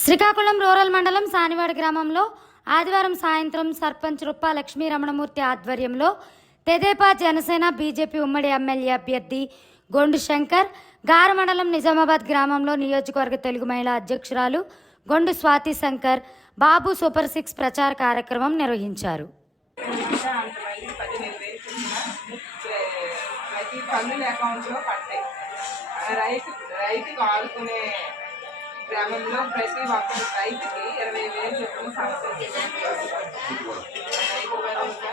Srikakulam rural మండలం సానివాడ గ్రామంలో ఆదివారం సాయంత్రం సర్పంచ్ రుప్ప లక్ష్మీ రమణమూర్తి ఆధ్వర్యంలో తెదేపా జనసేన బీజేపీ ఉమ్మడి ఎమ్మెల్యే అభ్యర్థి గొండు శంకర్ గార మండలం నిజామాబాద్ గ్రామంలో నియోజకవర్గ తెలుగు మహిళా అధ్యక్షురాలు గొండు స్వాతి శంకర్ బాబు సూపర్ సిక్స్ ప్రచార కార్యక్రమం నిర్వహించారు. రైతు రైతుకు ఆదుకునే గ్రామంలో ప్రతి ఒక్క రైతుకి ఇరవై వేలు చొప్పున సంవత్సరం రైతు భరోసా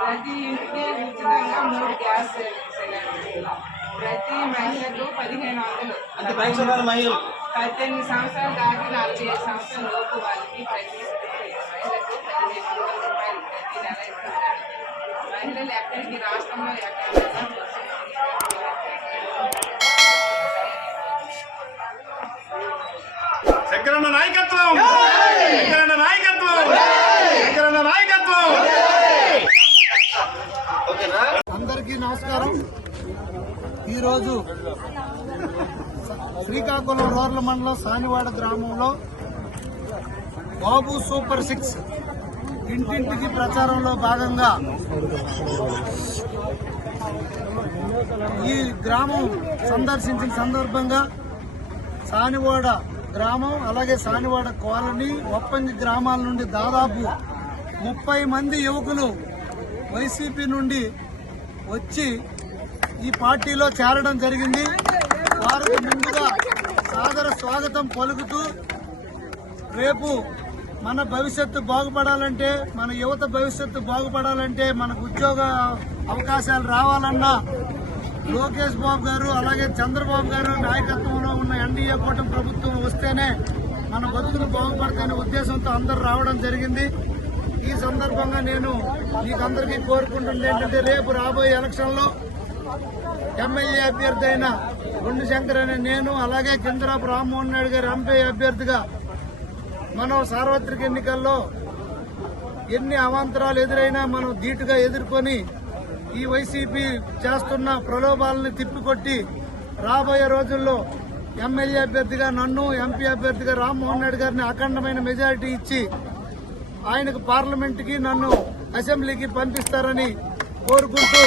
ప్రతి ఇంటికి ఉచితంగా మూడు గ్యాస్ సిలిండర్లు ప్రతి మహిళకు పదిహేను వందలు అంత పైకి చూడాలి మహిళలు పద్దెనిమిది సంవత్సరాలు దాటి నలభై ఐదు సంవత్సరాల లోపు వాళ్ళకి ప్రతి మహిళకు పదిహేను వందల రూపాయలు ప్రతి నెల ఇస్తున్నారు మహిళలు ఎక్కడికి రాష్ట్రంలో నాయకత్వం! నాయకత్వం! నాయకత్వం! ఓకేనా? అందరికీ నమస్కారం. ఈరోజు శ్రీకాకుళం రూరల్ మండలం సానివాడ గ్రామంలో బాబు సూపర్ సిక్స్ ఇంటింటికి ప్రచారంలో భాగంగా ఈ గ్రామం సందర్శించిన సందర్భంగా సానివాడ గ్రామం అలాగే సానివాడ కాలనీ ఒప్పంగి గ్రామాల నుండి దాదాపు ముప్పై మంది యువకులు వైసీపీ నుండి వచ్చి ఈ పార్టీలో చేరడం జరిగింది. వారికి ముందుగా సాదర స్వాగతం పలుకుతూ రేపు మన భవిష్యత్తు బాగుపడాలంటే మన యువత భవిష్యత్తు బాగుపడాలంటే మనకు ఉద్యోగ అవకాశాలు రావాలన్నా లోకేష్ బాబు గారు అలాగే చంద్రబాబు గారు నాయకత్వంలో ఉన్న ఎన్డీఏ కూటమి ప్రభుత్వం వస్తేనే మన బతుకులు బాగుపడతాయనే ఉద్దేశంతో అందరు రావడం జరిగింది. ఈ సందర్భంగా నేను మీకు అందరికీ కోరుకుంటుంది ఏంటంటే రేపు రాబోయే ఎలక్షన్లో ఎమ్మెల్యే అభ్యర్థి అయిన గుండు శంకర్ అనే నేను అలాగే కిందరాపు రామ్మోహన్ నాయుడు గారి ఎంపీ అభ్యర్థిగా మనం సార్వత్రిక ఎన్నికల్లో ఎన్ని అవాంతరాలు ఎదురైనా మనం ధీటుగా ఎదుర్కొని ఈ వైసీపీ చేస్తున్న ప్రలోభాలను తిప్పికొట్టి రాబోయే రోజుల్లో ఎమ్మెల్యే అభ్యర్థిగా నన్ను ఎంపీ అభ్యర్థిగా రామ్మోహన్ నాయుడు గారిని అఖండమైన మెజారిటీ ఇచ్చి ఆయనకు పార్లమెంట్కి నన్ను అసెంబ్లీకి పంపిస్తారని కోరుకుంటూ